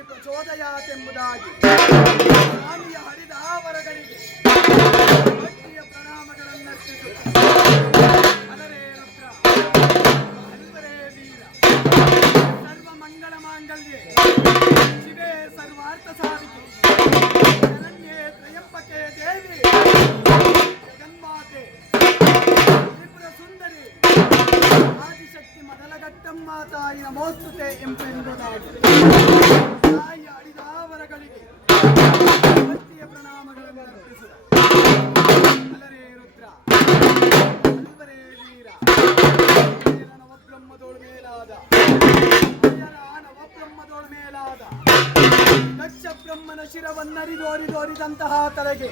ಸಿದ್ದೇಶ್ವರ ಸ್ವಾಮಿ ಪ್ರಚೋದಯಾತೆಂಬುದಾಗಿ ಸ್ವಾಮಿಯ ಹರಿದಾವರಗಳಿಗೆ ಭಕ್ತಿಯ ಪ್ರಣಾಮಗಳನ್ನರ್ಪಿಸುತ್ತ ಅಲರೇ ರುದ್ರ ಹಲ್ವರೇ ವೀರ ಸರ್ವ ಮಂಗಳ ಮಾಂಗಲ್ಯೆ ಶಿವೇ ಸರ್ವಾರ್ಥ ಸಾಧಿಕೆ ಶರಣ್ಯೇ ತ್ರಯಂಬಕೆ ದೇವಿ ಜಗನ್ಮಾತೆ ತ್ರಿಪುರ ಸುಂದರಿ ಆದಿಶಕ್ತಿ ಮೊದಲಘಟ್ಟಮ್ಮ ತಾಯಿ ನಮೋಸ್ತುತೆ ಎಂಬೆಂಬುದಾಗಿ ಶಿರವನ್ನರಿದೋರಿದೋರಿದಂತಹ ತಲೆಗೆ.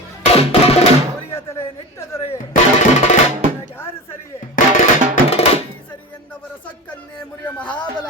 ಅವರಿಯ ತಲೆ ನೆಟ್ಟ ದೊರೆಯೇ. ಯಾರು ಸರಿಯೇ ಸರಿ ಸರಿ ಎಂದವರ ಸಕ್ಕನ್ನೇ ಮುರಿಯ ಮಹಾಬಲ.